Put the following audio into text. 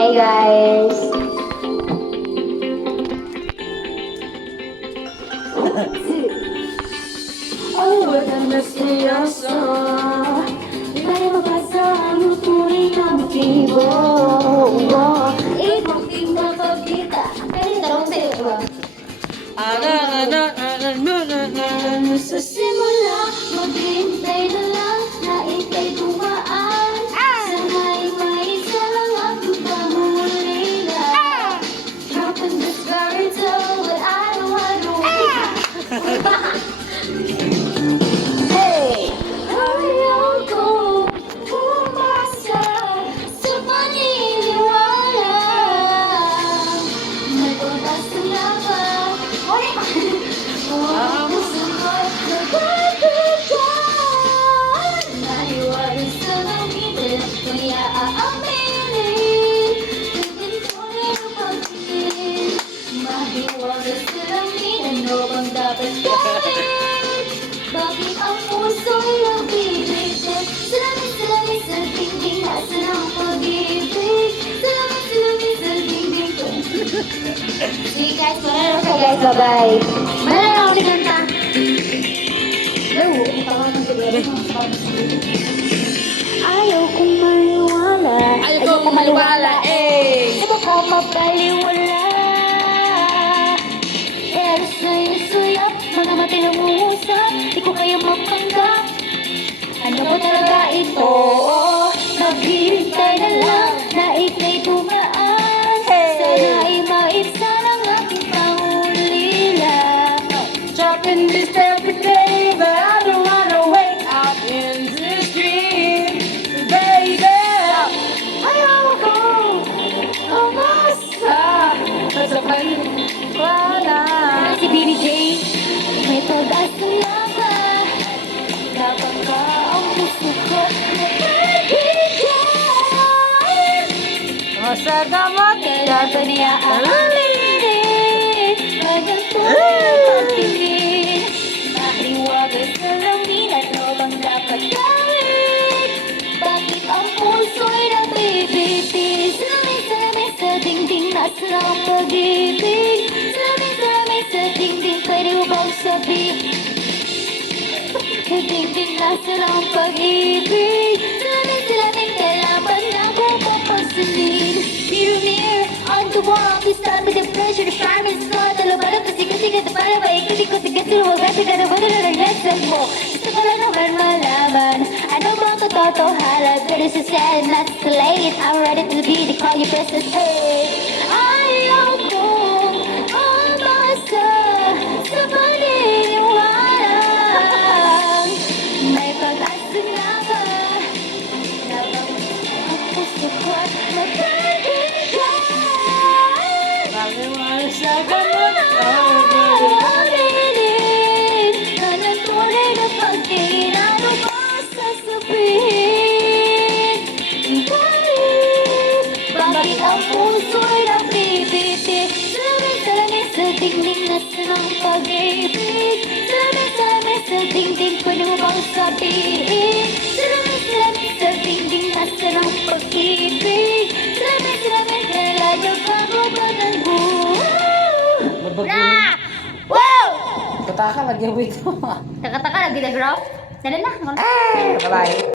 Hey guys. Oh, huwag kang misteryoso. Di tayo mapasa ang tunay na motibo. Ikaw di makakita. Kaya tarong sa'yo. Sa simula, maghintay na lang na ika'y tumaan. Sana'y may isa lang ang pamulila. Dropping this very tone, but I don't wanna wait. Hey! Ayoko umasa sa paniniwala. May pagkasala ba? Ang puso ko'y nagkakagan. Nahiwalay sa langitin, kaya aaminin. Tuloy ang pag-ibig. Mahiwalay sa langitin, ano bang dapat gawin? Bakit ang puso'y nagbibigay? Salamin sa dingding, nasaan ang pag-ibig? Salamin sa dingding ko. Sige guys, Okay guys, bye-bye. malala ako si kanta. Hello, tawa ng ayaw kong maniwala. Ayaw kong maniwala, eh. Ayaw ko mapaliwala. Pero sa'yo sulap, mga mati nangungusap. Di ko kaya mapanggap. Ano ba talaga ito? Maghihintay na lang na ika'y tumaan. Sana ay maibsan ang aking pangulila. Dropping this every day, but I don't wanna wake up in this dream, baby. Ayoko umasa. Sa paniniwala. Si Billy J, may pag-asa na ba? Dapat ba ang gusto ko mapibigyan? Sa damot, Kailan ba niya aaminin? Kanyang tunay ang pagtingin. Mahiwaga sa lamin, ano bang dapat gawin? Bakit ang puso'y nabibitis? Salamin sa dingding, nasaan ang pag-ibig? Salamin sa dingding, pwede mo bang sabihin? Sa dingding, nasaan ang pag-ibig? Salamin, kailangan ako papasanin. Mirror, mirror, on the wall, please stop with the pressure to shine and smart. Talabalo kasi na para ba ikuti ko sa gato. Huwag kasi na naman na lesson mo. Gusto ko lang naman malaman. Ano ba ang katotohanan? Pero sa sad, not too late. I'm ready to be the call you business. Hey, ayaw ko umasa sa paniniwala. May pag-asa na ba? Dapat ang puso ko'y nagkakailan. Pag-iwala sa gamot, Aminin na ng tunay na pagtingin. Ano ba sasabihin? Bakit ang puso'y nagbibiti? Salamin sa dingding, nasaan ang pag-ibig? Salamin sa dingding, pwede mo bang sabihin? Salamin sa dingding, nasaan ang pag-ibig? Salamin, kailan bago ba ng buhay? Wow! Kataka, lagyan mo ito. Taka-taka, lagi na graph. Dala na. Bye-bye.